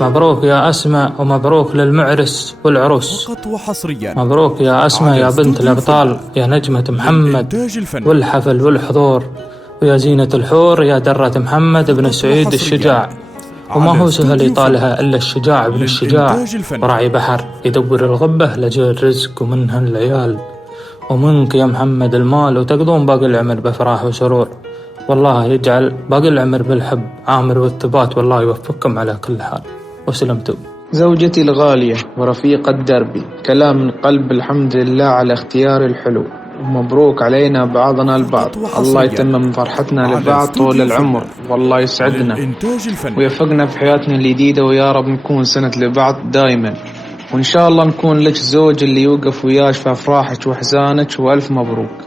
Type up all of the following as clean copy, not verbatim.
مبروك يا أسماء، ومبروك للمعرس والعروس. فقط وحصريا. مبروك يا أسماء يا بنت الأبطال، يا نجمة محمد والحفل والحضور، ويا زينة الحور، يا درة محمد بن سعيد الشجاع. وما هو سهل يطالها إلا الشجاع بن الشجاع، وراعي بحر يدور الغبة لجل الرزق ومنها العيال. ومنك يا محمد المال، وتقضون باقي العمر بفرح وسرور. والله يجعل باقي العمر بالحب عامر والثبات، والله يوفقكم على كل حال. وسلمتوا. زوجتي الغالية ورفيقة دربي، كلام من قلب، الحمد لله على اختيار الحلو، ومبروك علينا بعضنا البعض. الله يتمم فرحتنا لبعض طول العمر، والله يسعدنا ويوفقنا في حياتنا الجديدة، ويا رب نكون سند لبعض دايما، وإن شاء الله نكون لك زوج اللي يوقف وياك في أفراحك وأحزانك. وألف مبروك.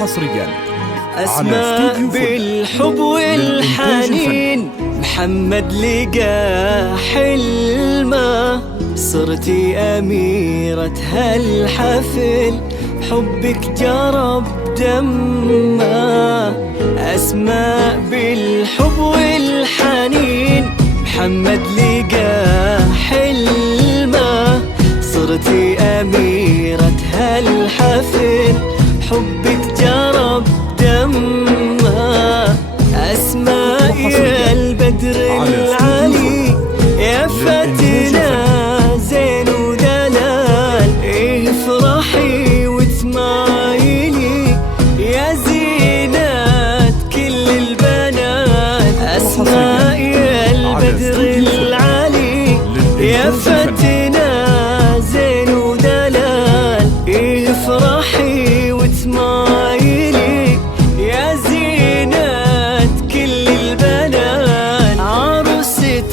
حصريا أسماء بالحب والحنين، محمد لقى حلمه، صرتي أميرة هالحفل، حبك جرب دمه. أسماء بالحب والحنين، محمد لقى حلمه، صرتي أميرة هالحفل، حبك جرب دمها. أسماء يا البدر العلي، يا فتنا زين ودلال، افرحي وتمايلي يا زينات كل البنات. أسماء يا البدر العلي، يا فتنا زين ودلال، افرحي وتمايلي يا زينات كل البنات. عروسة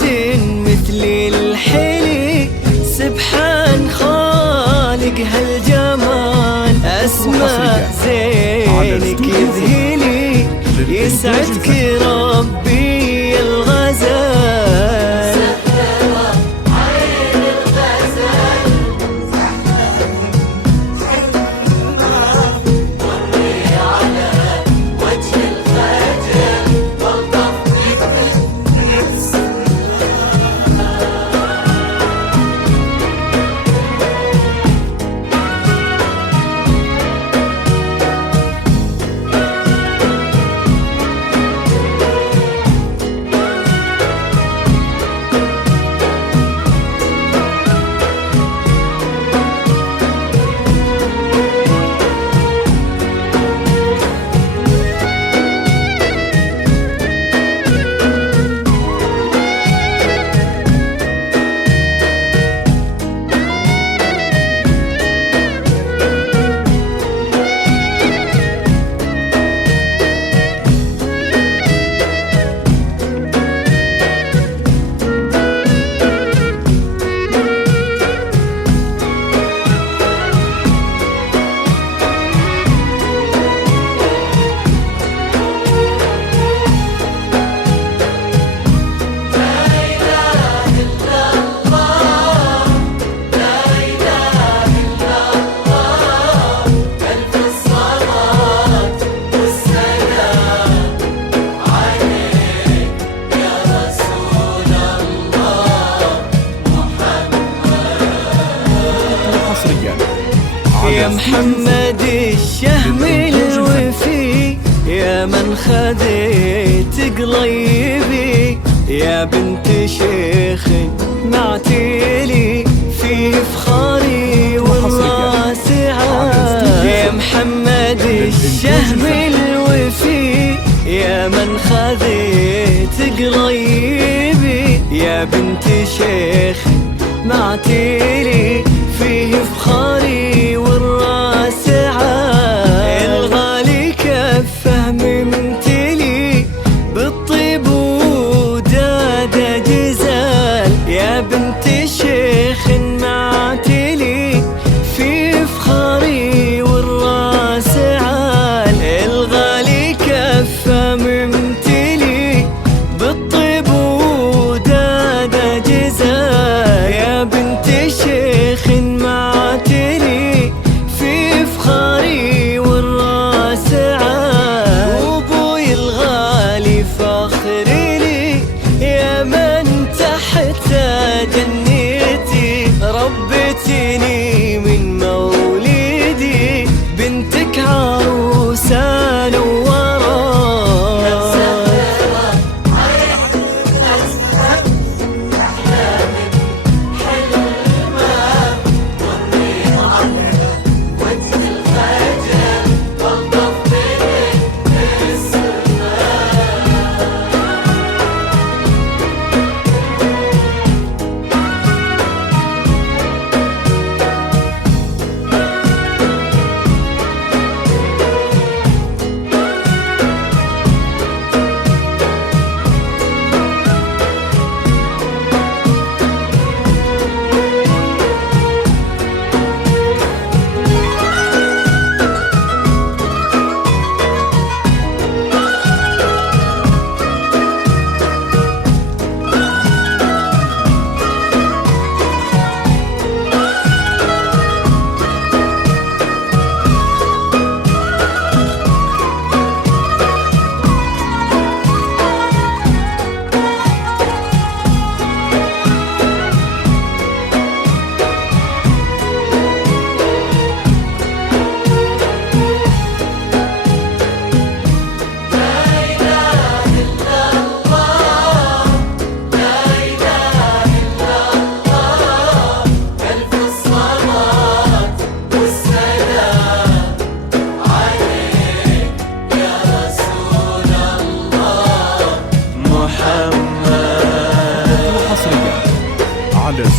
مثل الحلي، سبحان خالق هالجمال. أسماء زينك يذهلي، يسعدك ربي الغزال. يا محمد الشهم الوفي، يا من خذيت قليبي، يا بنت شيخ معتلي في فخاري والله سعاد. يا من خذيت قليبي، يا بنت شيخ معتلي فيه فخاري والراس عال، الغالي كفه ممتلي بالطيب وداد جزال، يا بنت شيخ معتلي فيه فخاري والراس عال، الغالي كفه ممتلي بالطيب وداد جزال، يا بنت شيخ معتلي في فخاري والراس عال، وابوي الغالي فاخري لي، يا من تحت جنتي ربتني من مولدي، بنتك عروسة نورة.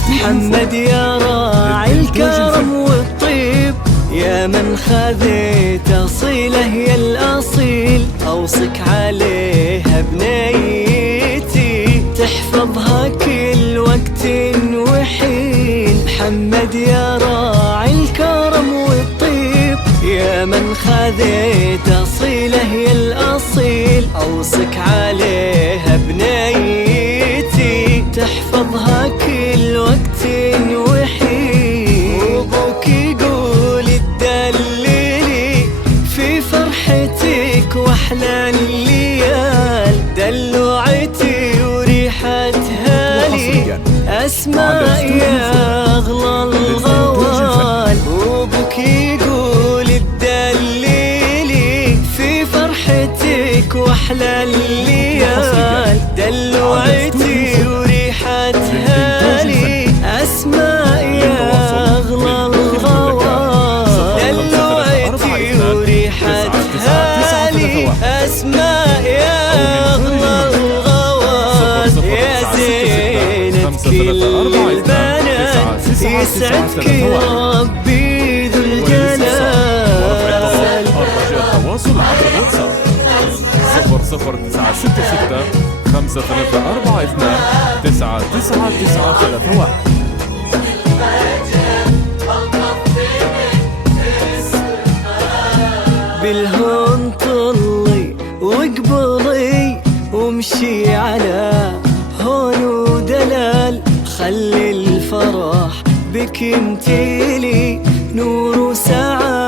محمد يا راعي الكرم والطيب، يا من خذيت أصيله يا الأصيل، أوصك عليها بنيتي تحفظها كل وقت وحين. محمد يا راعي الكرم والطيب، يا من خذيت أصيله يا الأصيل، أوصك عليها بنيتي تحفظها كل وقت وحين. وابوك يقول تدللي في فرحتك واحلى الليال، دلوعتي وريحتها لي اسماء يا اغلى الغوال. وابوك يقول تدللي في فرحتك واحلى الليال، دلوعتي وريحتها لي اسماء يا اغلى الغوال، دلوعتي وريحتها لي اسماء يا اغلى الغوال. يا زينة كل البنات يسعدك ربي ذو الجلال. التواصل عبر الواتساب 00966534299931. بالهون طلي واقبلي وامشي على هون ودلال، خلي الفرح بك يمتلي نور وسعادة